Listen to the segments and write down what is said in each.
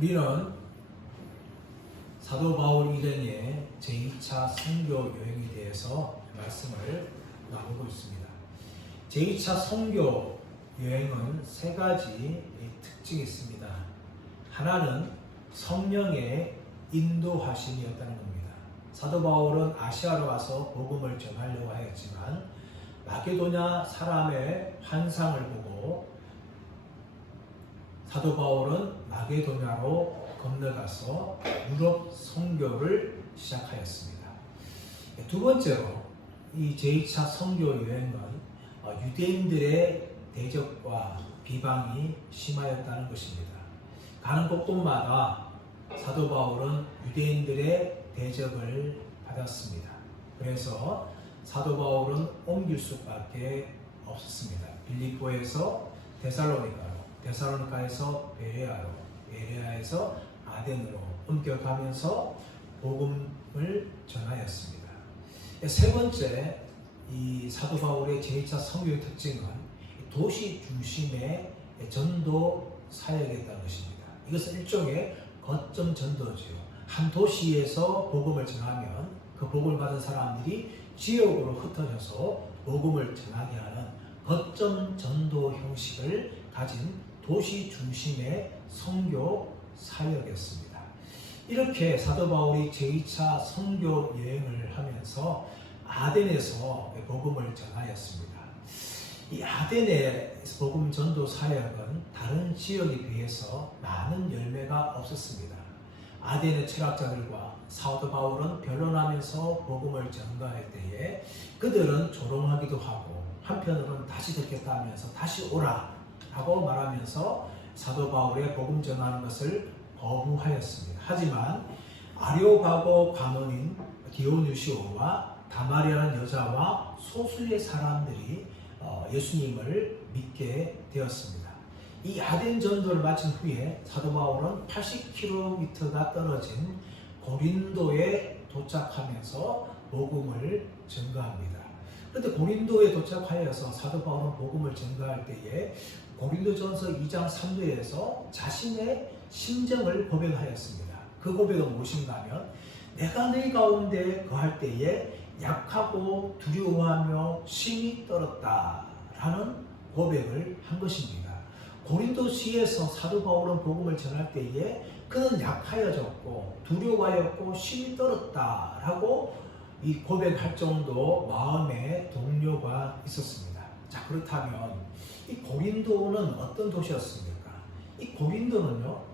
우리는 사도 바울 일행의 제2차 선교 여행에 대해서 말씀을 나누고 있습니다. 제2차 선교 여행은 세 가지 특징이 있습니다. 하나는 성령의 인도하심이었다는 겁니다. 사도 바울은 아시아로 가서 복음을 전하려고 하였지만 마게도냐 사람의 환상을 보고 사도 바울은 마게도냐로 건너가서 유럽 선교를 시작하였습니다. 두 번째로 이 제2차 선교 여행은 유대인들의 대적과 비방이 심하였다는 것입니다. 가는 곳곳마다 사도 바울은 유대인들의 대적을 받았습니다. 그래서 사도 바울은 옮길 수밖에 없었습니다. 빌립보에서 데살로니가로, 데살로니가에서 베레아로, 베레아에서 아덴으로 옮겨가면서 복음을 전하였습니다. 세 번째, 이 사도 바울의 제2차 선교의 특징은 도시 중심의 전도 사역이었다는 것입니다. 이것은 일종의 거점 전도지요. 한 도시에서 복음을 전하면 그 복음을 받은 사람들이 지역으로 흩어져서 복음을 전하게 하는 거점 전도 형식을 가진 도시 중심의 선교 사역이었습니다. 이렇게 사도 바울이 제2차 선교 여행을 하면서 아덴에서 복음을 전하였습니다. 이 아덴의 복음 전도 사역은 다른 지역에 비해서 많은 열매가 없었습니다. 아덴의 철학자들과 사도 바울은 변론하면서 복음을 전가할 때에 그들은 조롱하기도 하고 한편으로는 다시 듣겠다 하면서 다시 오라 라고 말하면서 사도 바울의 복음 전하는 것을 거부하였습니다. 하지만 아레오가고 관원인 디오누시오와 다마리라는 여자와 소수의 사람들이 예수님을 믿게 되었습니다. 이 아덴 전도를 마친 후에 사도 바울은 80km가 떨어진 고린도에 도착하면서 복음을 전가합니다. 그런데 고린도에 도착하여서 사도 바울은 복음을 전가할 때에 고린도전서 2장 3절에서 자신의 심정을 고백하였습니다. 그 고백은 무엇인가 하면 내가 너희 가운데 거할 때에 약하고 두려워하며 심히 떨었다 라는 고백을 한 것입니다. 고린도시에서 사도 바울은 복음을 전할 때에 그는 약하여졌고 두려워하였고 심히 떨었다 라고 이 고백할 정도 마음의 동료가 있었습니다. 자, 그렇다면 이 고린도는 어떤 도시였습니까? 이 고린도는요,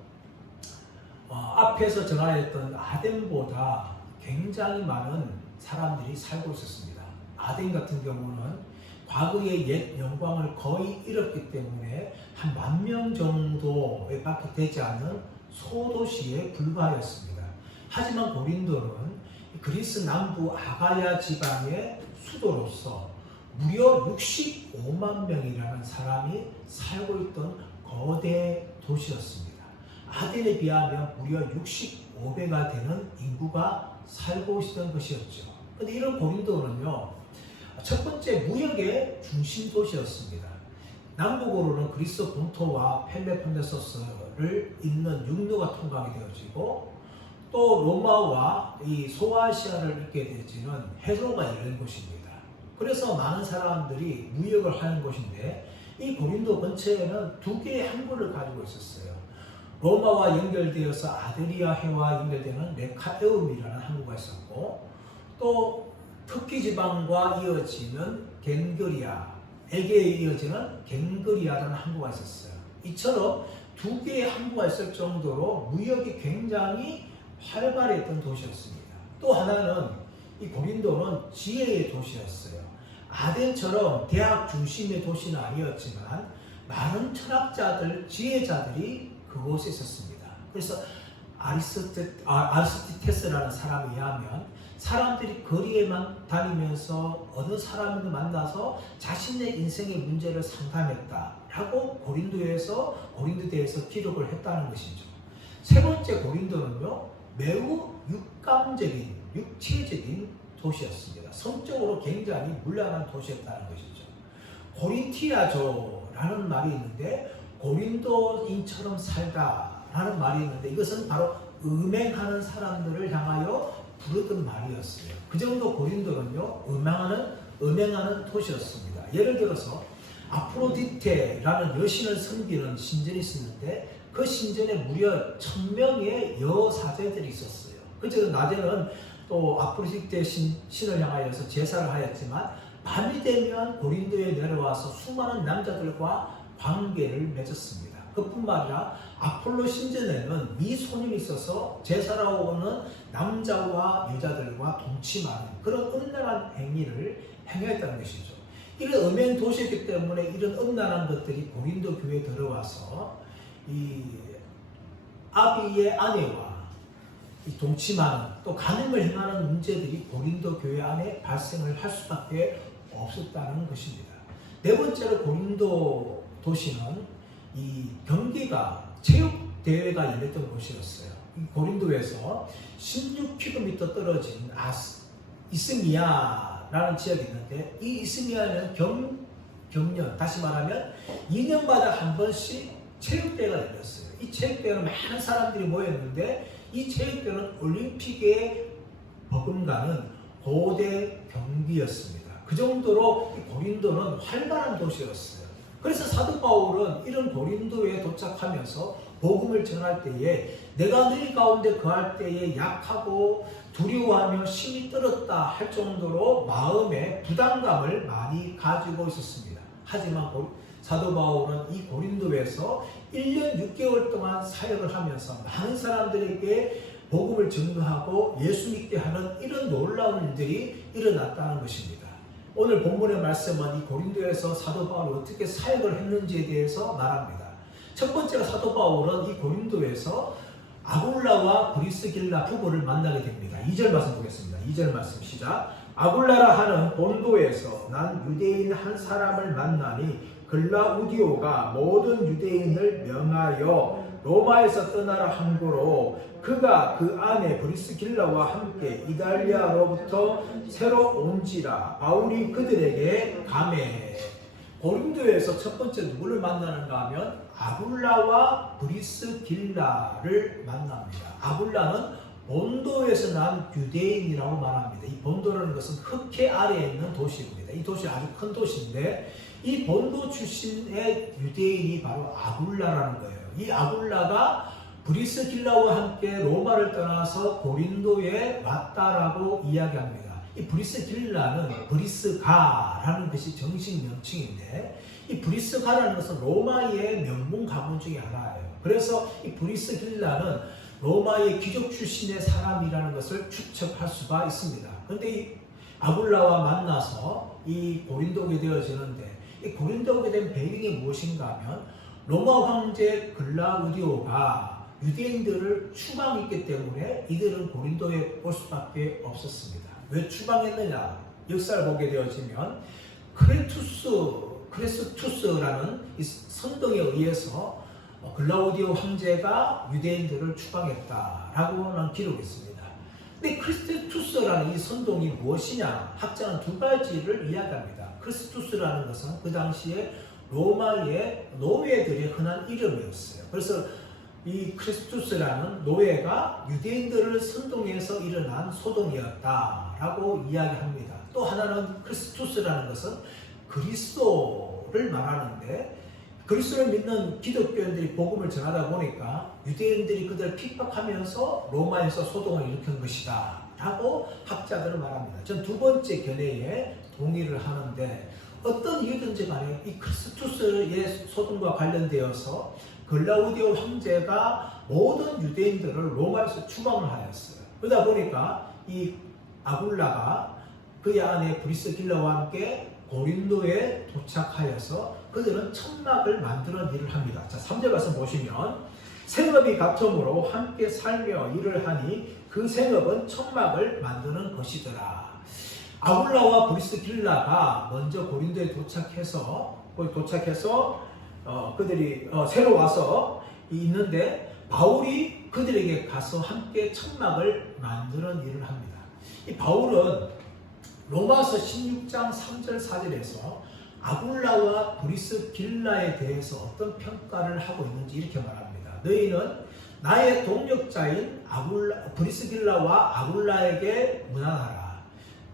앞에서 전하였던 아덴보다 굉장히 많은 사람들이 살고 있었습니다. 아덴 같은 경우는 과거의 옛 영광을 거의 잃었기 때문에 한 10,000명 정도밖에 되지 않은 소도시에 불과하였습니다. 하지만 고린도는 그리스 남부 아가야 지방의 수도로서 무려 65만 명이라는 사람이 살고 있던 거대 도시였습니다. 아덴에 비하면 무려 65배가 되는 인구가 살고 있었던 것이었죠. 그런데 이런 고린도는요, 첫 번째 무역의 중심 도시였습니다. 남북으로는 그리스 본토와 펠레폰네소스를 잇는 육로가 통과하게 되어지고 또 로마와 이 소아시아를 잇게 되어지는 해로가 열린 곳입니다. 그래서 많은 사람들이 무역을 하는 곳인데 이 고린도 근처에는 두 개의 항구를 가지고 있었어요. 로마와 연결되어서 아드리아 해와 연결되는 메카에움이라는 항구가 있었고 또 터키 지방과 이어지는 겐그리아, 에게에 이어지는 겐그리아라는 항구가 있었어요. 이처럼 두 개의 항구가 있을 정도로 무역이 굉장히 활발했던 도시였습니다. 또 하나는 이 고린도는 지혜의 도시였어요. 아덴처럼 대학 중심의 도시는 아니었지만 많은 철학자들, 지혜자들이 그곳에 있었습니다. 그래서 아리스티테스라는 사람에 의하면 사람들이 거리에만 다니면서 어느 사람을 만나서 자신의 인생의 문제를 상담했다라고 고린도대에서 기록을 했다는 것이죠. 세 번째 고린도는요, 매우 육감적인, 육체적인 도시였습니다. 성적으로 굉장히 문란한 도시였다는 것이죠. 고린티아조라는 말이 있는데 고린도인처럼 살다 라는 말이 있는데 이것은 바로 음행하는 사람들을 향하여 부르던 말이었어요. 그 정도 고린도는요, 음행하는 도시였습니다. 예를 들어서 아프로디테라는 여신을 섬기는 신전이 있었는데 그 신전에 무려 1000명의 여사제들이 있었어요. 그저 낮에는 또 아프로디테 신을 향하여서 제사를 하였지만 밤이 되면 고린도에 내려와서 수많은 남자들과 관계를 맺었습니다. 그뿐만 아니라 아폴로 신전에는 미소님이 있어서 제사라고 오는 남자와 여자들과 동침하는 그런 음란한 행위를 행했다는 것이죠. 이런 음행 도시였기 때문에 이런 음란한 것들이 고린도 교회에 들어와서 이 아비의 아내와 이 동침하는 또 간음을 행하는 문제들이 고린도 교회 안에 발생을 할 수밖에 없었다는 것입니다. 네 번째로 고린도 도시는 이 경기가 체육 대회가 열렸던 곳이었어요. 이 고린도에서 16km 떨어진 이스미아라는 지역이 있는데 이 이스미아는 경년 다시 말하면 2년마다 한 번씩 체육대회가 열렸어요. 이 체육대회는 많은 사람들이 모였는데 이 체육대회는 올림픽에 버금가는 고대 경기였습니다. 그 정도로 이 고린도는 활발한 도시였어요. 그래서 사도 바울은 이런 고린도에 도착하면서 복음을 전할 때에 내가 너희 가운데 거할 때에 약하고 두려워하며 심히 떨었다 할 정도로 마음에 부담감을 많이 가지고 있었습니다. 하지만 사도 바울은 이 고린도에서 1년 6개월 동안 사역을 하면서 많은 사람들에게 복음을 증거하고 예수 믿게 하는 이런 놀라운 일들이 일어났다는 것입니다. 오늘 본문의 말씀은 이 고린도에서 사도 바울이 어떻게 사역을 했는지에 대해서 말합니다. 첫 번째로 사도 바울은 이 고린도에서 아굴라와 브리스길라 부부를 만나게 됩니다. 2절 말씀 보겠습니다. 2절 말씀 시작. 아굴라라 하는 본도에서 난 유대인 한 사람을 만나니 글라우디오가 모든 유대인을 명하여 로마에서 떠나라 한 고로 그가 그 안에 브리스길라와 함께 이달리아로부터 새로 온지라 바울이 그들에게 가매. 고린도에서 첫 번째 누구를 만나는가 하면 아굴라와 브리스길라를 만납니다. 아굴라는 본도에서 난 유대인이라고 말합니다. 이 본도라는 것은 흑해 아래에 있는 도시입니다. 이 도시 아주 큰 도시인데 이 본도 출신의 유대인이 바로 아굴라라는 거예요. 이 아굴라가 브리스길라와 함께 로마를 떠나서 고린도에 왔다라고 이야기합니다. 이 브리스길라는 브리스가라는 것이 정식 명칭인데 이 브리스가라는 것은 로마의 명문 가문 중에 하나예요. 그래서 이 브리스길라는 로마의 귀족 출신의 사람이라는 것을 추측할 수가 있습니다. 그런데 이 아굴라와 만나서 이 고린도게 되어지는데 이 고린도게 된 배경이 무엇인가 하면 로마 황제 글라우디오가 유대인들을 추방했기 때문에 이들은 고린도에 올 수밖에 없었습니다. 왜 추방했느냐? 역사를 보게 되어지면 크레스투스라는 이 선동에 의해서 글라우디오 황제가 유대인들을 추방했다라고는 기록이 있습니다. 근데 크레스투스라는 이 선동이 무엇이냐? 학자는 두 가지를 이야기합니다. 크레스투스라는 것은 그 당시에 로마의 노예들의 흔한 이름이었어요. 그래서 이 크리스투스라는 노예가 유대인들을 선동해서 일어난 소동이었다라고 이야기합니다. 또 하나는 크리스투스라는 것은 그리스도를 말하는데 그리스도를 믿는 기독교인들이 복음을 전하다 보니까 유대인들이 그들을 핍박하면서 로마에서 소동을 일으킨 것이다 라고 학자들은 말합니다. 전 두 번째 견해에 동의를 하는데 어떤 이유든지 간에 이 크리스투스의 소동과 관련되어서 글라우디오 황제가 모든 유대인들을 로마에서 추방을 하였어요. 그러다 보니까 이 아굴라가 그의 아내 브리스길라와 함께 고린도에 도착하여서 그들은 천막을 만드는 일을 합니다. 자, 3절 말씀 보시면 생업이 같으므로 함께 살며 일을 하니 그 생업은 천막을 만드는 것이더라. 아굴라와 브리스길라가 먼저 고린도에 도착해서 그들이 새로 와서 있는데 바울이 그들에게 가서 함께 천막을 만드는 일을 합니다. 이 바울은 로마서 16장 3절 4절에서 아굴라와 브리스길라에 대해서 어떤 평가를 하고 있는지 이렇게 말합니다. 너희는 나의 동력자인 브리스길라와 아굴라에게 문안하라.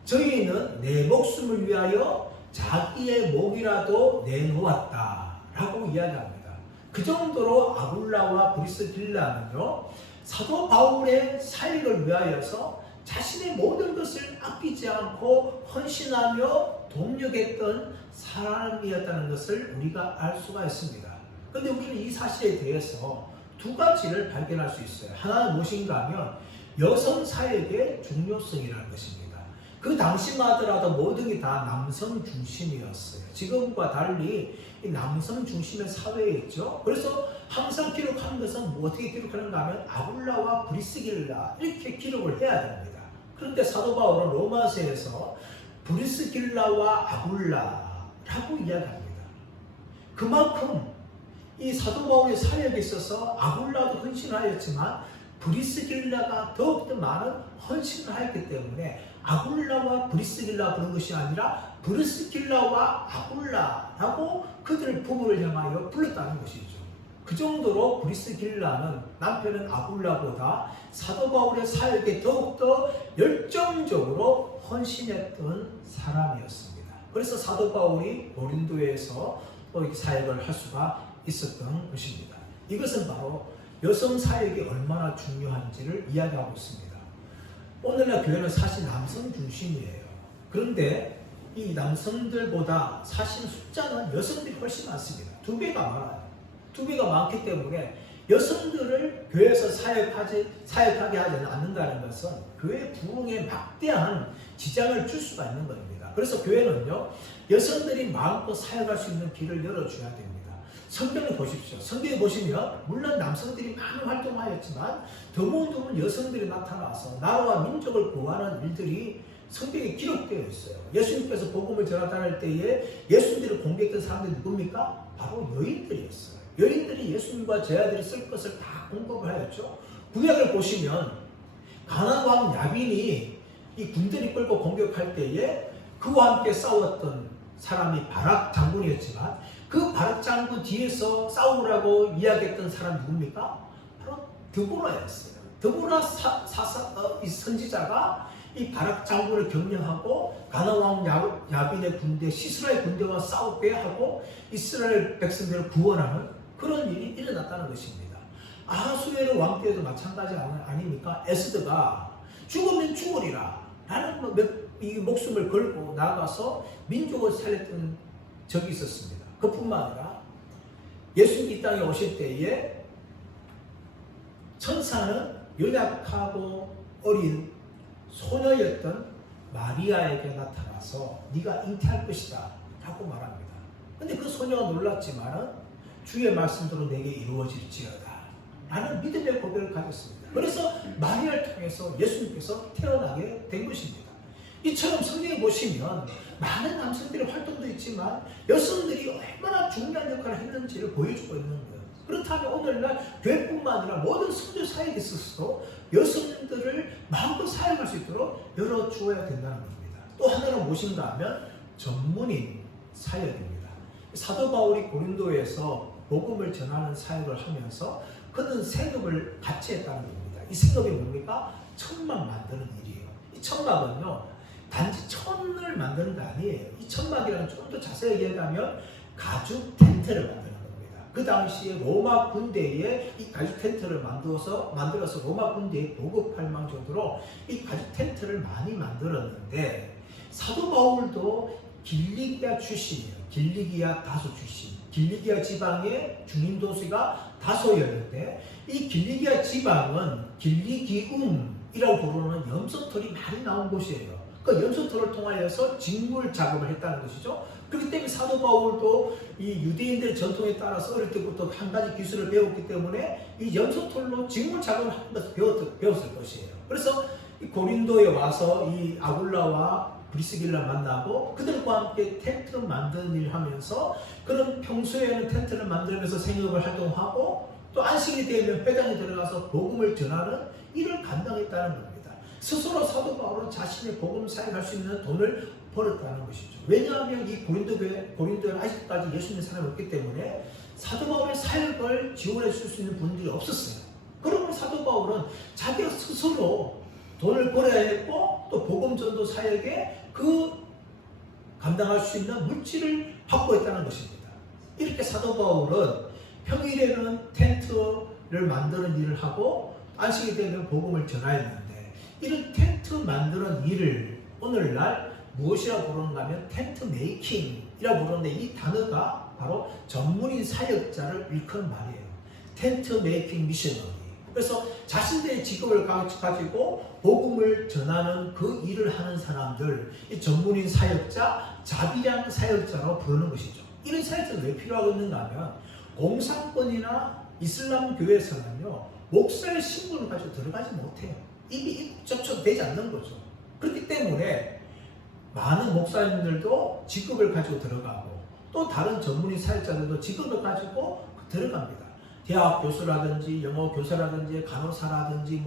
저희는 내 목숨을 위하여 자기의 목이라도 내놓았다 라고 이야기합니다. 그 정도로 아굴라와 브리스길라는요, 사도 바울의 사역을 위하여서 자신의 모든 것을 아끼지 않고 헌신하며 동력했던 사람이었다는 것을 우리가 알 수가 있습니다. 그런데 우리는 이 사실에 대해서 두 가지를 발견할 수 있어요. 하나는 무엇인가 하면 여성 사역의 중요성이라는 것입니다. 그 당시만 하더라도 모든 게 다 남성 중심이었어요. 지금과 달리 이 남성 중심의 사회에 있죠. 그래서 항상 기록하는 것은 어떻게 기록하는가 하면 아굴라와 브리스길라 이렇게 기록을 해야 됩니다. 그런데 사도 바울은 로마서에서 브리스길라와 아굴라라고 이야기합니다. 그만큼 이 사도 바울의 사역에 있어서 아굴라도 헌신하였지만 브리스길라가 더욱더 많은 헌신을 하였기 때문에 아굴라와 브리스길라 부른 것이 아니라 브리스길라와 아굴라라고 그들의 부부를 향하여 불렀다는 것이죠. 그 정도로 브리스길라는 남편은 아굴라보다 사도 바울의 사역에 더욱더 열정적으로 헌신했던 사람이었습니다. 그래서 사도 바울이 고린도에서 또 사역을 할 수가 있었던 것입니다. 이것은 바로 여성 사역이 얼마나 중요한지를 이야기하고 있습니다. 오늘날 교회는 사실 남성 중심이에요. 그런데 이 남성들보다 사실 숫자는 여성들이 훨씬 많습니다. 2배가 많아요. 2배가 많기 때문에 여성들을 교회에서 사역하게 하지 않는다는 것은 교회 부흥에 막대한 지장을 줄 수가 있는 겁니다. 그래서 교회는요, 여성들이 마음껏 사역할 수 있는 길을 열어줘야 됩니다. 성경을 보십시오. 성경에 보시면 물론 남성들이 많은 활동하였지만 드문드문 여성들이 나타나서 나라와 민족을 구하는 일들이 성경에 기록되어 있어요. 예수님께서 복음을 전하다닐 때에 예수님들을 공격했던 사람들이 누굽니까? 바로 여인들이었어요. 여인들이 예수님과 제자들이 쓸 것을 다 공급을 하였죠. 구약을 보시면 가나안 왕 야빈이 이 군대를 끌고 공격할 때에 그와 함께 싸웠던 사람이 바락 장군이었지만 그 바락 장군 뒤에서 싸우라고 이야기했던 사람이 누굽니까? 바로 드보라였어요. 드보라 이 선지자가 이 바락 장군을 격려하고 가나안 왕 야빈의 군대, 시스라의 군대와 싸우게 하고 이스라엘 백성들을 구원하는 그런 일이 일어났다는 것입니다. 아하수에르 왕 때도 마찬가지 아닙니까? 에스더가 죽으면 죽으리라 라는 이 목숨을 걸고 나가서 민족을 살렸던 적이 있었습니다. 그뿐만 아니라 예수님 이 땅에 오실 때에 천사는 연약하고 어린 소녀였던 마리아에게 나타나서 네가 잉태할 것이다 라고 말합니다. 근데 그 소녀가 놀랐지만은 주의 말씀대로 내게 이루어질지어다 라는 믿음의 고백을 가졌습니다. 그래서 마리아를 통해서 예수님께서 태어나게 된 것입니다. 이처럼 성경에 보시면 많은 남성들의 활동도 있지만 여성들이 얼마나 중요한 역할을 했는지를 보여주고 있는 거예요. 그렇다면 오늘날 교회뿐만 아니라 모든 선교 사역에 있어서도 여성들을 마음껏 사역할 수 있도록 열어주어야 된다는 겁니다. 또 하나는 무엇인가 하면 전문인 사역입니다. 사도 바울이 고린도에서 복음을 전하는 사역을 하면서 그는 생업을 같이 했다는 겁니다. 이 생업이 뭡니까? 천막 만드는 일이에요. 이 천막은요, 단지 천을 만드는 게 아니에요. 이 천막이라는 좀 더 자세히 얘기하면 가죽 텐트를 만드는 겁니다. 그 당시에 로마 군대에 이 가죽 텐트를 만들어서 로마 군대에 보급할 정도로 이 가죽 텐트를 많이 만들었는데 사도 바울도 길리기아 출신이에요. 길리기아 다소 출신. 길리기아 지방의 중심 도시가 다소였는데 이 길리기아 지방은 길리기움이라고 부르는 염소털이 많이 나온 곳이에요. 그 염소털을 통하여서 직물 작업을 했다는 것이죠. 그렇기 때문에 사도 바울도 이 유대인들의 전통에 따라서 어릴 때부터 한 가지 기술을 배웠기 때문에 이 염소털로 직물 작업을 하는 것을 배웠을 것이에요. 그래서 이 고린도에 와서 이 아굴라와 브리스길라 만나고 그들과 함께 텐트 만드는 일을 하면서 그런 평소에는 텐트를 만들면서 생업을 활동하고 또 안식일이 되면 회당에 들어가서 복음을 전하는 일을 감당했다는 겁니다. 스스로 사도 바울은 자신의 복음 사역할 수 있는 돈을 벌었다는 것이죠. 왜냐하면 이 고린도에는 아직까지 예수님의 사람이 없기 때문에 사도 바울의 사역을 지원해 줄 수 있는 분들이 없었어요. 그러면 사도 바울은 자기 스스로 돈을 벌어야 했고 또 복음 전도 사역에 그 감당할 수 있는 물질을 확보했다는 것입니다. 이렇게 사도 바울은 평일에는 텐트를 만드는 일을 하고 안식이 되면 복음을 전하였는데 이런 텐트 만드는 일을 오늘날 무엇이라고 부르는가 하면 텐트 메이킹이라고 부르는데 이 단어가 바로 전문인 사역자를 일컫는 말이에요. 텐트 메이킹 미셔너리. 그래서 자신들의 직업을 가지고 복음을 전하는 그 일을 하는 사람들, 이 전문인 사역자, 자비량 사역자로 부르는 것이죠. 이런 사역자가 왜 필요하겠는가 하면 공산권이나 이슬람 교회에서는요 목사의 신분을 가지고 들어가지 못해요. 입이 접촉되지 않는 거죠. 그렇기 때문에 많은 목사님들도 직업을 가지고 들어가고 또 다른 전문인 사역자들도 직업을 가지고 들어갑니다. 대학 교수라든지 영어 교사라든지 간호사라든지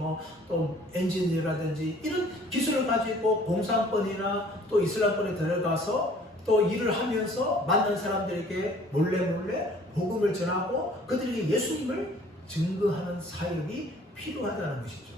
또 엔지니어라든지 이런 기술을 가지고 공산권이나 또 이슬람권에 들어가서 또 일을 하면서 만난 사람들에게 몰래 복음을 전하고 그들에게 예수님을 증거하는 사역이 필요하다는 것이죠.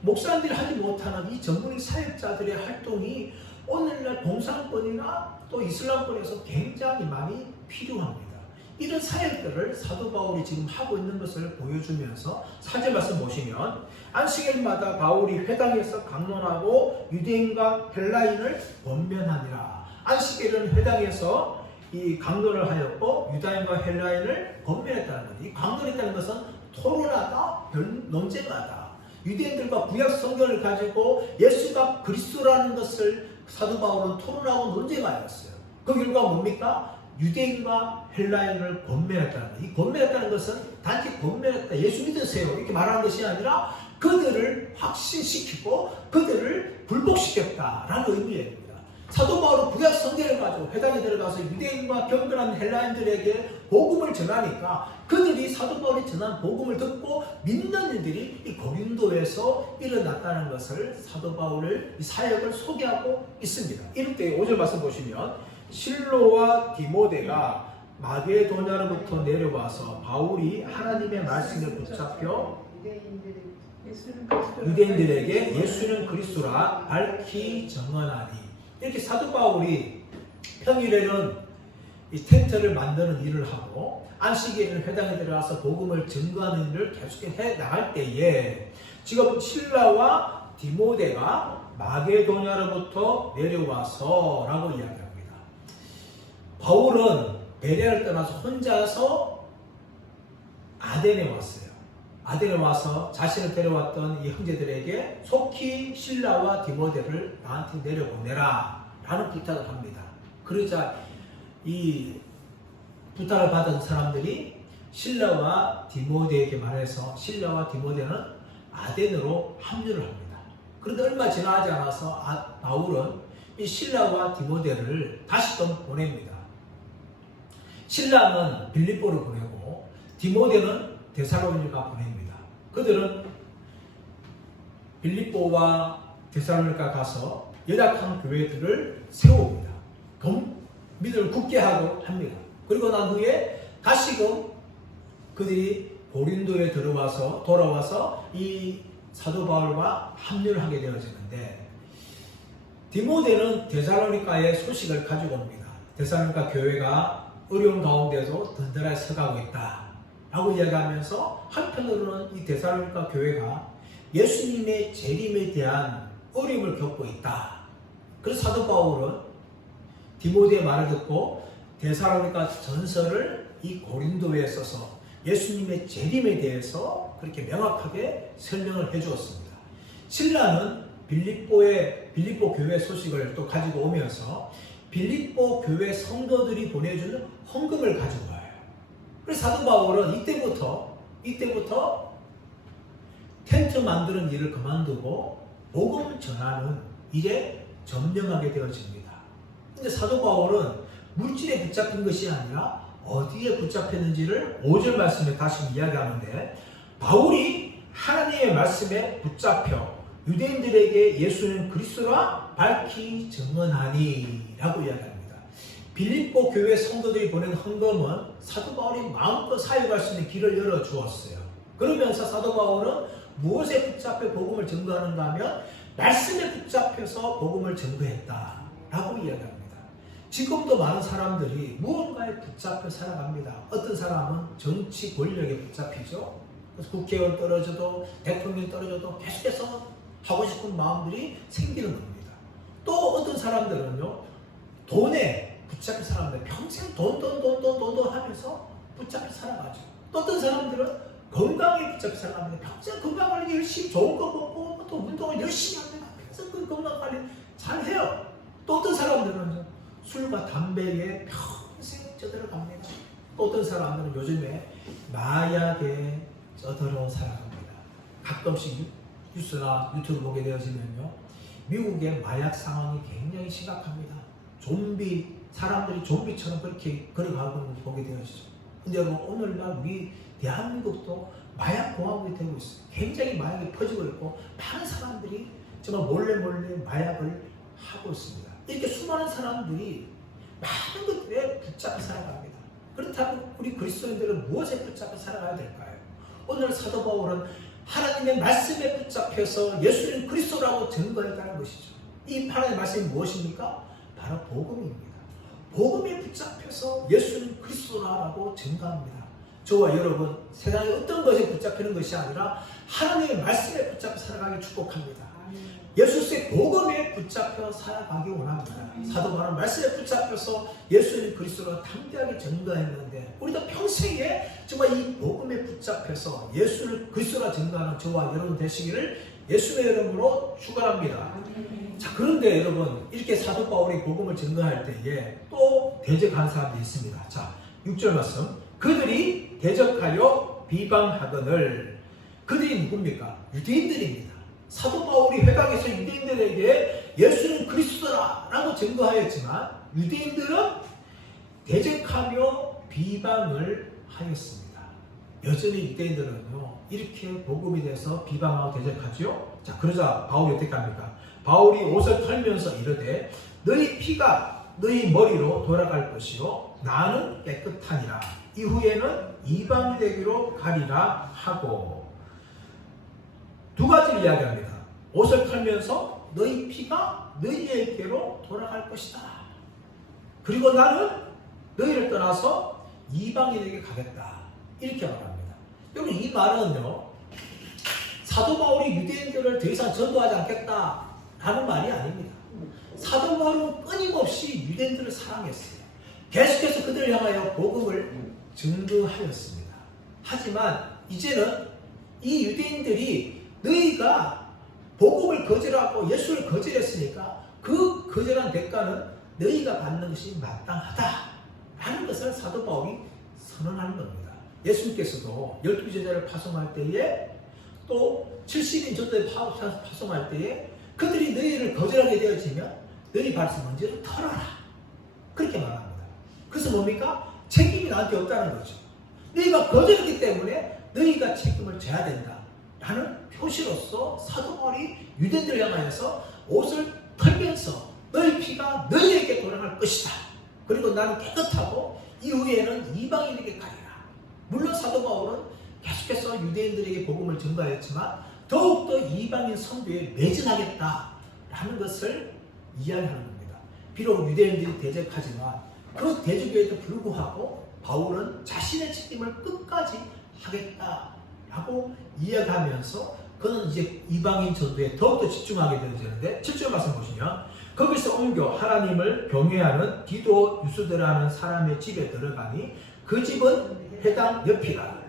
목사님들이 하지 못하는 이 전문인 사역자들의 활동이 오늘날 공산권이나 또 이슬람권에서 굉장히 많이 필요합니다. 이런 사역들을 사도 바울이 지금 하고 있는 것을 보여주면서 4절 말씀 보시면 안식일마다 바울이 회당에서 강론하고 유대인과 헬라인을 권면하니라. 안식일은 회당에서 이 강론을 하였고 유다인과 헬라인을 권면했다는 것. 이 강론했다는 것은 토론하다, 논쟁하다. 유대인들과 구약 성경을 가지고 예수가 그리스도라는 것을 사도 바울은 토론하고 논쟁하였어요. 그 결과가 뭡니까? 유대인과 헬라인을 권면했다는 것. 이 권면했다는 것은 단지 권면했다, 예수 믿으세요 이렇게 말하는 것이 아니라 그들을 확신시키고 그들을 굴복시켰다라는 의미입니다. 사도 바울은 구약 성경을 가지고 회당에 들어가서 유대인과 경건한 헬라인들에게 복음을 전하니까 그들이 사도 바울이 전한 복음을 듣고 믿는 일들이 이 고린도에서 일어났다는 것을 사도 바울의 사역을 소개하고 있습니다. 이럴 때 5절 말씀 보시면 실로와 디모데가 마게도냐로부터 내려와서 바울이 하나님의 말씀에 붙잡혀 유대인들에게 예수는 그리스도라 밝히 증언하니. 이렇게 사도 바울이 평일에는 이 텐트를 만드는 일을 하고 안식일에는 회당에 들어가서 복음을 증거하는 일을 계속해 나갈 때에 지금 실라와 디모데가 마게도냐로부터 내려와서 라고 이야기합니다. 바울은 베레아를 떠나서 혼자서 아덴에 왔어요. 아덴에 와서 자신을 데려왔던 이 형제들에게 속히 실라와 디모데를 나한테 내려보내라 라는 부탁을 합니다. 그러자 이 부탁을 받은 사람들이 실라와 디모데에게 말해서 실라와 디모데는 아덴으로 합류를 합니다. 그런데 얼마 지나지 않아서 바울은 이 실라와 디모데를 다시금 보냅니다. 실라는 빌립보를 보내고 디모데는 데살로니가 보냅니다. 그들은 빌립보와 데살로니가 가서 연약한 교회들을 세웁니다. 믿음을 굳게 하고 합니다. 그리고 난 후에 다시금 그들이 고린도에 돌아와서 이 사도 바울과 합류를 하게 되어지는데 디모데는 데살로니가의 소식을 가지고 옵니다. 데살로니가 교회가 어려운 가운데도 든든하게 서가고 있다 라고 이야기하면서 한편으로는 이 데살로니가 교회가 예수님의 재림에 대한 어려움을 겪고 있다. 그래서 사도 바울은 디모데의 말을 듣고 데살로니가 전서를 이 고린도에 써서 예수님의 재림에 대해서 그렇게 명확하게 설명을 해주었습니다. 실라는 빌립보 교회 소식을 또 가지고 오면서 빌립보 교회 성도들이 보내주는 헌금을 가지고 와요. 그래서 사도 바울은 이때부터 텐트 만드는 일을 그만두고 복음 전하는 일에 전념하게 되어집니다. 근데 사도 바울은 물질에 붙잡힌 것이 아니라 어디에 붙잡혔는지를 5절 말씀에 다시 이야기하는데 바울이 하나님의 말씀에 붙잡혀 유대인들에게 예수는 그리스도라 밝히 증언하니 라고 이야기합니다. 빌립보 교회 성도들이 보낸 헌금은 사도 바울이 마음껏 사역할 수 있는 길을 열어주었어요. 그러면서 사도 바울은 무엇에 붙잡혀 복음을 증거하는가 하면 말씀에 붙잡혀서 복음을 증거했다라고 이야기합니다. 지금도 많은 사람들이 무언가에 붙잡혀 살아갑니다. 어떤 사람은 정치 권력에 붙잡히죠. 그래서 국회의원 떨어져도 대통령 떨어져도 계속해서 하고 싶은 마음들이 생기는 겁니다. 또 어떤 사람들은요, 돈에 붙잡혀 살아갑니다. 평생 돈 하면서 붙잡혀 살아가죠. 또 어떤 사람들은 건강에 붙잡혀 살아갑니다. 평생 건강 관리 열심히 좋은 거 먹고 또 운동을 열심히 합니다. 평생 그 건강 관리 잘 해요. 또 어떤 사람들은 술과 담배에 평생 쩌들어갑니다. 또 어떤 사람들은 요즘에 마약에 쩌들어 살아갑니다. 가끔씩 뉴스나 유튜브 보게 되어지면요, 미국의 마약 상황이 굉장히 심각합니다. 사람들이 좀비처럼 그렇게 걸어가고 있는 걸 보게 되어지죠. 근데 여러분, 오늘날 우리 대한민국도 마약 공화국이 되고 있어요. 굉장히 마약이 퍼지고 있고 많은 사람들이 정말 몰래 마약을 하고 있습니다. 이렇게 수많은 사람들이 많은 것들에 붙잡혀 살아갑니다. 그렇다면 우리 그리스도인들은 무엇에 붙잡혀 살아가야 될까요? 오늘 사도 바울은 하나님의 말씀에 붙잡혀서 예수는 그리스도라고 증거했다는 것이죠. 이 하나님의 말씀이 무엇입니까? 바로 복음입니다. 복음에 붙잡혀서 예수는 그리스도라고 증거합니다. 저와 여러분, 세상의 어떤 것에 붙잡히는 것이 아니라 하나님의 말씀에 붙잡혀 살아가기 축복합니다. 예수의 복음에 붙잡혀 살아가기 원합니다. 사도 바울은 말씀에 붙잡혀서 예수님 그리스도로 담대하게 증거했는데, 우리도 평생에 정말 이 복음에 붙잡혀서 예수를 그리스도라 증거하는 저와 여러분 되시기를 예수의 이름으로 축원합니다. 자, 그런데 여러분, 이렇게 사도 바울이 복음을 증거할 때에 또 대적한 사람이 있습니다. 자, 6절 말씀. 그들이 대적하여 비방하거늘. 그들이 누굽니까? 유대인들입니다. 사도 바울이 회당에서 유대인들에게 예수는 그리스도라고 증거하였지만 유대인들은 대적하며 비방을 하였습니다. 여전히 유대인들은요, 이렇게 복음에 대해서 비방하고 대적하죠. 자, 그러자 바울이 어떻게 합니까? 바울이 옷을 털면서 이르되 너희 피가 너희 머리로 돌아갈 것이요 나는 깨끗하니라. 이후에는 이방이 되기로 가리라 하고, 두 가지를 이야기합니다. 옷을 털면서 너희 피가 너희에게로 돌아갈 것이다. 그리고 나는 너희를 떠나서 이방인에게 가겠다. 이렇게 말합니다. 여러분, 이 말은요, 사도 바울이 유대인들을 더 이상 전도하지 않겠다라는 말이 아닙니다. 사도 바울은 끊임없이 유대인들을 사랑했어요. 계속해서 그들을 향하여 복음을 증거하였습니다. 하지만 이제는 이 유대인들이 너희가 복음을 거절하고 예수를 거절했으니까 그 거절한 대가는 너희가 받는 것이 마땅하다라는 것을 사도 바울이 선언하는 겁니다. 예수님께서도 12 제자를 파송할 때에 또 70인 전도에 파송할 때에 그들이 너희를 거절하게 되어지면 너희 발에서 먼지를 털어라. 그렇게 말합니다. 그래서 뭡니까? 책임이 나한테 없다는 거죠. 너희가 거절했기 때문에 너희가 책임을 져야 된다 라는 표시로서 사도 바울이 유대인들을 향하여서 옷을 털면서 너희 피가 너희에게 돌아갈 것이다. 그리고 나는 깨끗하고 이후에는 이방인에게 가리라. 물론 사도 바울은 계속해서 유대인들에게 복음을 증거하였지만 더욱더 이방인 선교에 매진하겠다라는 것을 이야기하는 겁니다. 비록 유대인들이 대적하지만 그 대적에도 불구하고 바울은 자신의 책임을 끝까지 하겠다라고 이야기하면서 그는 이제 이방인 전도에 더욱더 집중하게 되어지는데 7절 말씀 보시면 거기서 옮겨 하나님을 경외하는 디도 유스도라는 사람의 집에 들어가니 그 집은 회당 옆이라.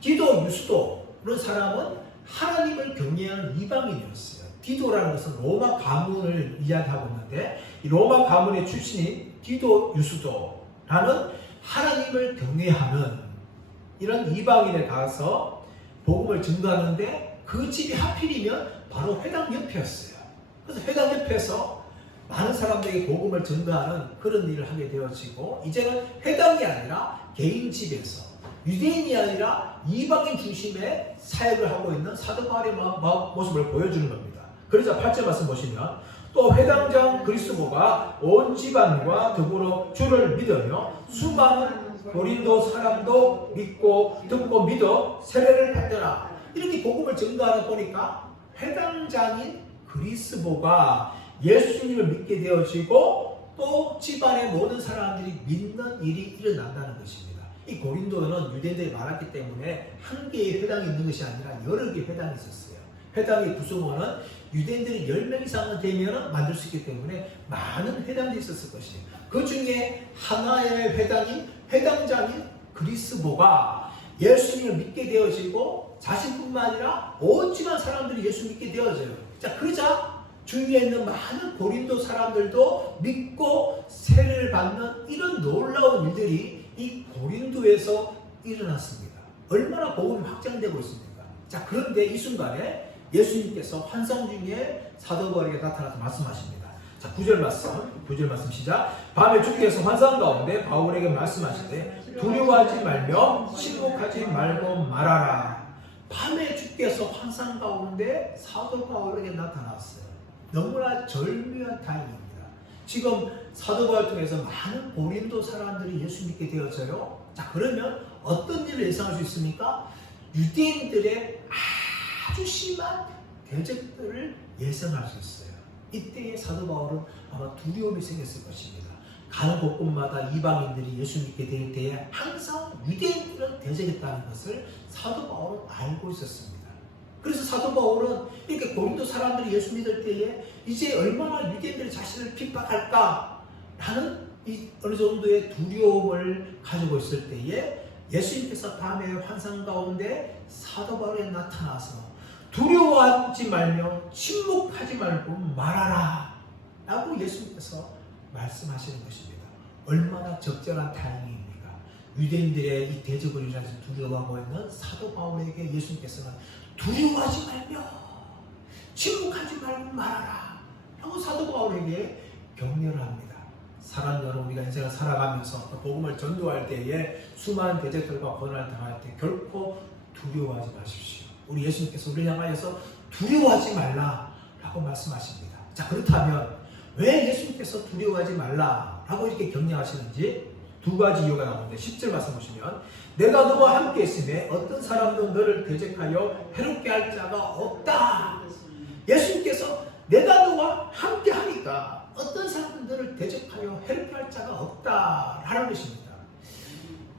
디도 유스도는 사람은 하나님을 경외하는 이방인이었어요. 디도라는 것은 로마 가문을 이야기하고 있는데 이 로마 가문의 출신인 디도 유스도라는 하나님을 경외하는 이런 이방인에 가서 복음을 증거하는데 그 집이 하필이면 바로 회당 옆이었어요. 그래서 회당 옆에서 많은 사람들에게 복음을 증거하는 그런 일을 하게 되어지고 이제는 회당이 아니라 개인 집에서 유대인이 아니라 이방인 중심의 사역을 하고 있는 사도 바울의 모습을 보여주는 겁니다. 그러자 8절 말씀 보시면 또 회당장 그리스도가 온 집안과 더불어 주를 믿으며 수많은 고린도 사람도 믿고 듣고 믿어 세례를 받더라. 이렇게 복음을 전도하다 보니까 회당장인 그리스보가 예수님을 믿게 되어지고 또 집안의 모든 사람들이 믿는 일이 일어난다는 것입니다. 이 고린도는 유대인들이 많았기 때문에 한 개의 회당이 있는 것이 아니라 여러 개의 회당이 있었어요. 회당의 구성원은 유대인들이 10명 이상은 되면 만들 수 있기 때문에 많은 회당들이 있었을 것이에요. 그 중에 하나의 회당인 회당장인 그리스보가 예수님을 믿게 되어지고 자신뿐만 아니라 온 집안 사람들이 예수 믿게 되어져요. 자, 그러자 주위에 있는 많은 고린도 사람들도 믿고 세례를 받는 이런 놀라운 일들이 이 고린도에서 일어났습니다. 얼마나 복음이 확장되고 있습니까? 자, 그런데 이 순간에 예수님께서 환상 중에 사도 바울에게 나타나서 말씀하십니다. 자, 9절 말씀 시작. 밤에 주께서 환상 가운데 바울에게 말씀하시되 두려워하지 말며 침묵하지 말고 말하라. 밤에 주께서 환상 가운데 사도 바울에게 나타났어요. 너무나 절묘한 타이밍입니다. 지금 사도 바울 통해서 많은 고린도 사람들이 예수 믿게 되어져요. 자, 그러면 어떤 일을 예상할 수 있습니까? 유대인들의 아주 심한 대적들을 예상할 수 있어요. 이때의 사도 바울은 아마 두려움이 생겼을 것입니다. 가는 곳곳마다 이방인들이 예수 믿게 될 때에 항상 유대인들은 대적했다는 것을 사도 바울은 알고 있었습니다. 그래서 사도 바울은 이렇게 고린도 사람들이 예수 믿을 때에 이제 얼마나 유대인들이 자신을 핍박할까 라는 어느 정도의 두려움을 가지고 있을 때에 예수님께서 밤에 환상 가운데 사도 바울에 나타나서 두려워하지 말며 침묵하지 말고 말하라 라고 예수님께서 말씀하시는 것입니다. 얼마나 적절한 타이밍입니까? 유대인들의 이 대적을 인해서 두려워하고 있는 사도 바울에게 예수님께서는 두려워하지 말며 침묵하지 말고 말하라 라고 사도 바울에게 격려를 합니다. 사랑하는 여러분, 우리가 인생을 살아가면서 복음을 전도할 때에 수많은 대적들과 고난을 당할 때 결코 두려워하지 마십시오. 우리 예수님께서 우리를 향하여서 두려워하지 말라라고 말씀하십니다. 자, 그렇다면 왜 예수님께서 두려워하지 말라라고 이렇게 격려하시는지 두 가지 이유가 나오는데 10절 말씀 보시면 내가 너와 함께 있음에 어떤 사람도 너를 대적하여 해롭게 할 자가 없다. 예수님께서 내가 너와 함께 하니까 어떤 사람도 너를 대적하여 해롭게 할 자가 없다라는 것입니다.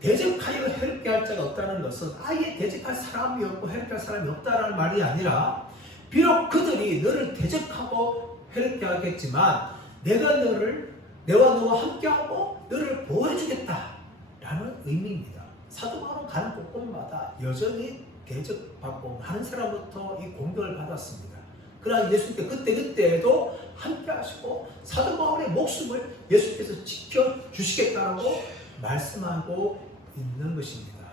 대적하여 해롭게 할 자가 없다는 것은 아예 대적할 사람이 없고 해롭게 할 사람이 없다라는 말이 아니라 비록 그들이 너를 대적하고 해롭게 하겠지만 내가 너와 함께하고 너를 보호해주겠다라는 의미입니다. 사도 바울은 가는 곳곳마다 여전히 대적받고 많은 사람부터 이 공격을 받았습니다. 그러나 예수님께 그때에도 함께 하시고 사도 바울의 목숨을 예수께서 지켜주시겠다라고 말씀하고 있는 것입니다.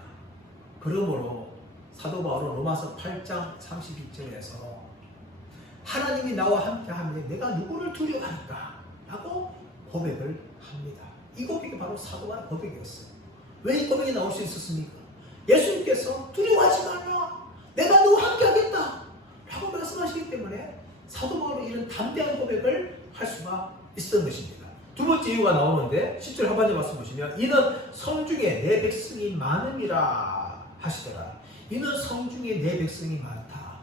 그러므로 사도 바울은 로마서 8장 31절에서 하나님이 나와 함께하면 내가 누구를 두려워할까? 라고 고백을 합니다. 이 고백이 바로 사도 바울의 고백이었어요. 왜 이 고백이 나올 수 있었습니까? 예수님께서 두려워하지 말라. 내가 너와 함께하겠다. 라고 말씀하시기 때문에 사도 바울은 이런 담대한 고백을 할 수가 있었던 것입니다. 두 번째 이유가 나오는데 10절 하반절 말씀 보시면 이는 성중에 내 백성이 많음이라 하시더라. 이는 성중에 내 백성이 많다.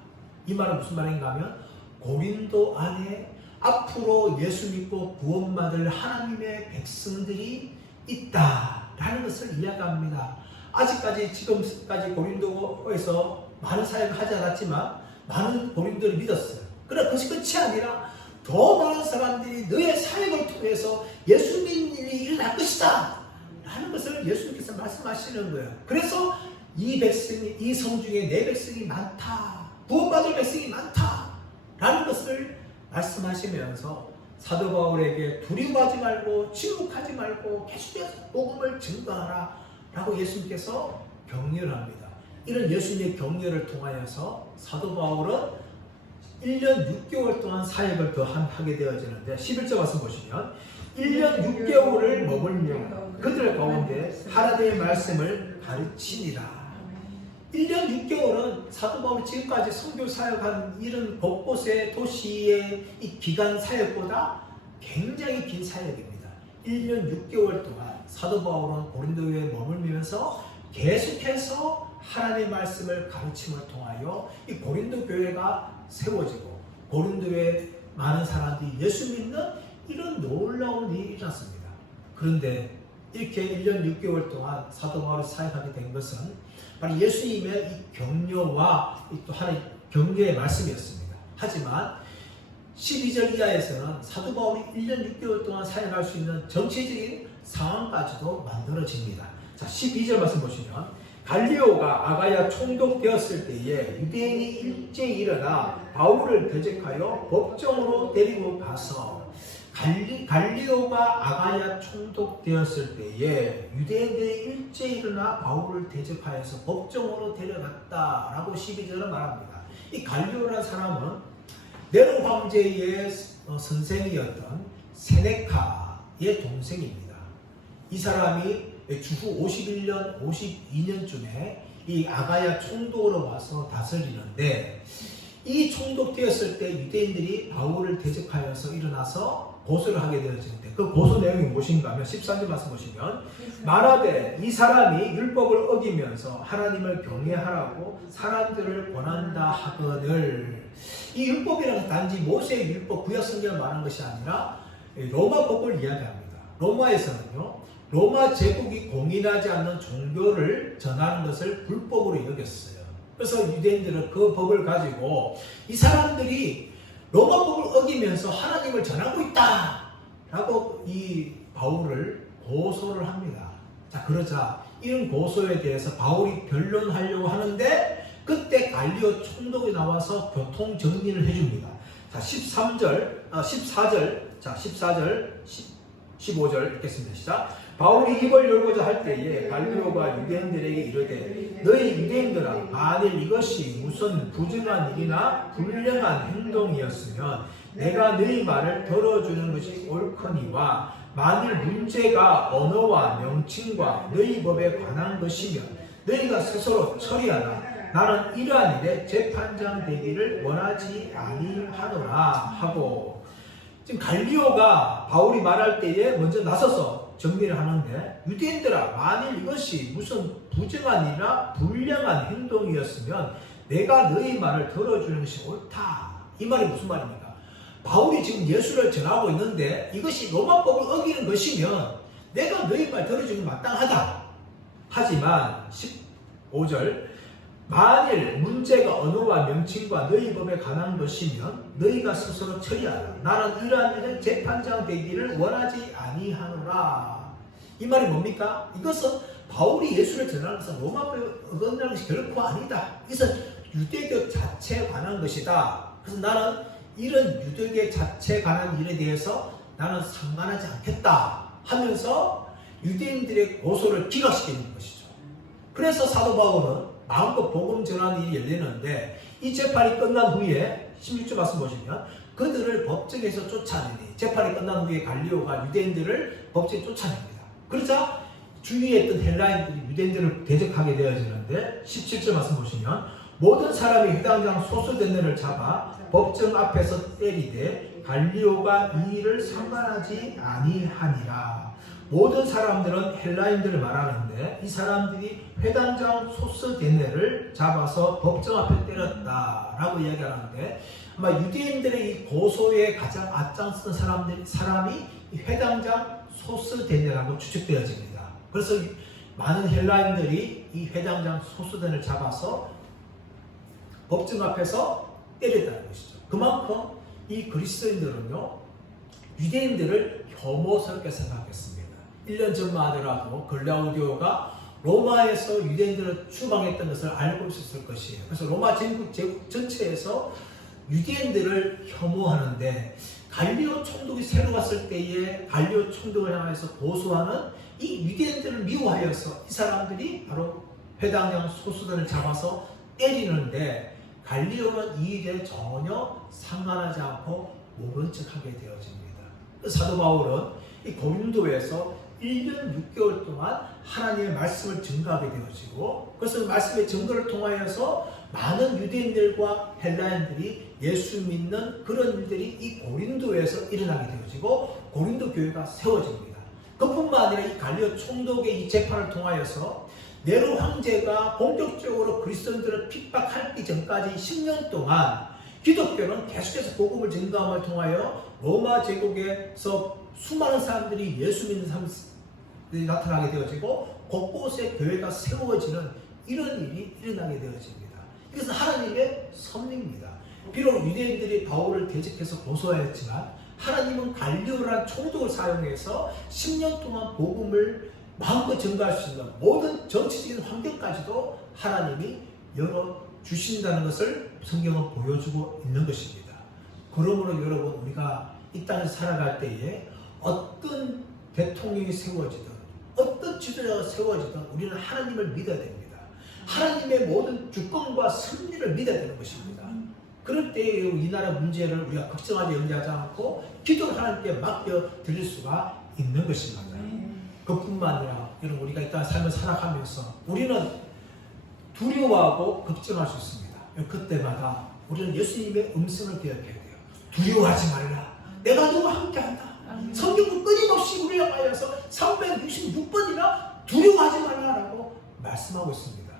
이 말은 무슨 말인가 하면 고린도 안에 앞으로 예수 믿고 구원받을 하나님의 백성들이 있다라는 것을 이야기합니다. 아직까지 지금까지 고린도에서 많은 사역을 하지 않았지만 많은 고린도를 믿었어요. 그러나 그것이 끝이 아니라 더 많은 사람들이 너의 사역을 통해서 예수 믿는 일이 일어날 것이다 라는 것을 예수님께서 말씀하시는 거예요. 그래서 이 성중에 내 백성이 많다, 구원받을 백성이 많다 라는 것을 말씀하시면서 사도 바울에게 두려워하지 말고 침묵하지 말고 계속해서 복음을 증거하라 라고 예수님께서 격려를 합니다. 이런 예수님의 격려를 통하여서 사도 바울은 1년 6개월 동안 사역을 더 하게 되어지는데 11절 말씀 보시면 1년 6개월을 머물며 그들 가운데 하나님의 말씀을 가르치니라. 1년 6개월은 사도 바울이 지금까지 선교 사역한 이런 곳곳의 도시의 이 기간 사역보다 굉장히 긴 사역입니다. 1년 6개월 동안 사도 바울은 고린도에 머물면서 계속해서 하나님의 말씀을 가르침을 통하여 이 고린도 교회가 세워지고 고린도에 많은 사람들이 예수 믿는 이런 놀라운 일이 일어났습니다. 그런데 이렇게 1년 6개월 동안 사도 바울이 사역하게 된 것은 바로 예수님의 이 격려와 또 하나의 경계의 말씀이었습니다. 하지만 12절 이하에서는 사도 바울이 1년 6개월 동안 사역할 수 있는 정치적인 상황까지도 만들어집니다. 자, 12절 말씀 보시면 갈리오가 아가야 총독되었을 때에 유대인이 일제히 일어나 바울을 대적하여 법정으로 데리고 가서 갈리오가 아가야 총독되었을 때에 유대인들이 일제히 일어나 바울을 대적하여서 법정으로 데려갔다라고 12절은 말합니다. 이 갈리오라는 사람은 네로 황제의 선생이었던 세네카의 동생입니다. 이 사람이 주후 51년, 52년쯤에 이 아가야 총독으로 와서 다스리는데 이 총독되었을 때 유대인들이 바울을 대적하여서 일어나서 고소를 하게 되어지는데 그 고소 내용이 무엇인가 하면 13절 말씀 보시면 말하되 이 사람이 율법을 어기면서 하나님을 경외하라고 사람들을 권한다 하거늘. 이 율법이라는 것은 단지 모세의 율법 구약 성경을 말하는 것이 아니라 로마 법을 이야기합니다. 로마에서는요 로마 제국이 공인하지 않는 종교를 전하는 것을 불법으로 여겼어요. 그래서 유대인들은 그 법을 가지고 이 사람들이 로마 법을 어기면서 하나님을 전하고 있다 라고 이 바울을 고소를 합니다. 자, 그러자 이런 고소에 대해서 바울이 변론하려고 하는데 그때 갈리오 총독이 나와서 교통 정리를 해줍니다. 자, 14절, 15절 읽겠습니다. 시작. 바울이 입을 열고자 할 때에 갈리오가 유대인들에게 이르되 너희 유대인들아 만일 이것이 무슨 부정한 일이나 불량한 행동이었으면 내가 너희 말을 들어주는 것이 옳거니와 만일 문제가 언어와 명칭과 너희 법에 관한 것이면 너희가 스스로 처리하라. 나는 이러한 일에 재판장 되기를 원하지 아니하노라 하고 지금 갈리오가 바울이 말할 때에 먼저 나서서 정리를 하는데 유대인들아 만일 이것이 무슨 부정한 일이나 불량한 행동이었으면 내가 너희 말을 들어주는 것이 옳다. 이 말이 무슨 말입니까? 바울이 지금 예수를 전하고 있는데 이것이 로마법을 어기는 것이면 내가 너희 말 들어주는 게 마땅하다. 하지만 15절 만일 문제가 언어와 명칭과 너희 법에 관한 것이면 너희가 스스로 처리하라. 나는 이러한 일은 재판장 되기를 원하지 아니하노라. 이 말이 뭡니까? 이것은 바울이 예수를 전하는 것은 로마법에 어긋나는 것이 결코 아니다. 이것은 유대교 자체에 관한 것이다. 그래서 나는 이런 유대교 자체에 관한 일에 대해서 나는 상관하지 않겠다 하면서 유대인들의 고소를 기각시키는 것이죠. 그래서 사도 바울은 마음껏 복음 전하는 일이 열리는데 이 재판이 끝난 후에 16절 말씀 보시면 그들을 법정에서 쫓아내니 재판이 끝난 후에 갈리오가 유대인들을 법정에 쫓아냅니다. 그러자 주위에 있던 헬라인들이 유대인들을 대적하게 되어지는데 17절 말씀 보시면 모든 사람이 회당장 소수대너를 잡아 법정 앞에서 때리되 갈리오가 이 일을 상관하지 아니하니라. 모든 사람들은 헬라인들을 말하는데 이 사람들이 회당장 소스데네를 잡아서 법정 앞에 때렸다라고 이야기하는데 아마 유대인들의 이 고소에 가장 앞장선 사람이 이 회당장 소스데네라고 추측되어집니다. 그래서 많은 헬라인들이 이 회당장 소스데네를 잡아서 법정 앞에서 때렸다는 것이죠. 그만큼 이 그리스도인들은요 유대인들을 혐오스럽게 생각했습니다. 1년 전만 하더라도 글라우디오가 로마에서 유대인들을 추방했던 것을 알고 있었을 것이에요. 그래서 로마 제국 전체에서 유대인들을 혐오하는데 갈리오 총독이 새로 왔을 때에 갈리오 총독을 향해서 고소하는 이 유대인들을 미워하여서 이 사람들이 바로 회당장 소수단을 잡아서 때리는데 갈리오는 이 일에 전혀 상관하지 않고 모른 척하게 되어집니다. 사도 바울은 이 고린도에서 1년 6개월 동안 하나님의 말씀을 증거하게 되어지고 그래서 말씀의 증거를 통하여서 많은 유대인들과 헬라인들이 예수 믿는 그런 일들이 이 고린도에서 일어나게 되어지고 고린도 교회가 세워집니다. 그뿐만 아니라 이 갈리오 총독의 이 재판을 통하여서 네로 황제가 본격적으로 그리스도인들을 핍박하기 전까지 10년 동안 기독교는 계속해서 복음을 증거함을 통하여 로마 제국에서 수많은 사람들이 예수 믿는 사람들이 나타나게 되어지고 곳곳에 교회가 세워지는 이런 일이 일어나게 되어집니다. 이것은 하나님의 섭리입니다. 비록 유대인들이 바울을 대적해서 고소하였지만 하나님은 갈리오라는 총독을 사용해서 10년 동안 복음을 마음껏 증거할 수 있는 모든 정치적인 환경까지도 하나님이 열어주신다는 것을 성경은 보여주고 있는 것입니다. 그러므로 여러분, 우리가 이 땅에서 살아갈 때에 어떤 대통령이 세워지든 어떤 지도자가 세워지든 우리는 하나님을 믿어야 됩니다. 하나님의 모든 주권과 섭리를 믿어야 되는 것입니다. 그럴 때에 이 나라 문제를 우리가 걱정하지 염려하지 않고 기도를 하나님께 맡겨 드릴 수가 있는 것입니다. 그뿐만 아니라 여러분, 우리가 이 땅 삶을 살아가면서 우리는 두려워하고 걱정할 수 있습니다. 그때마다 우리는 예수님의 음성을 기억해야 돼요. 두려워하지 말라. 내가 너와 함께한다. 성경은 끊임없이 우리를 하여서 366번이나 두려워하지 말라라고 말씀하고 있습니다.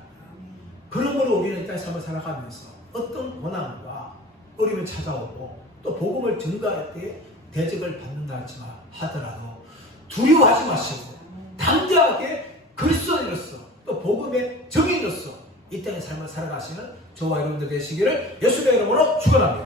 그러므로 우리는 이 땅의 삶을 살아가면서 어떤 고난과 어려움이 찾아오고 또 복음을 증거할 때 대적을 받는다 하더라도 두려워하지 마시고 담대하게 그리스도인으로서 또 복음의 정인으로서 이 땅의 삶을 살아가시는 저와 여러분들 되시기를 예수님의 이름으로 축원합니다.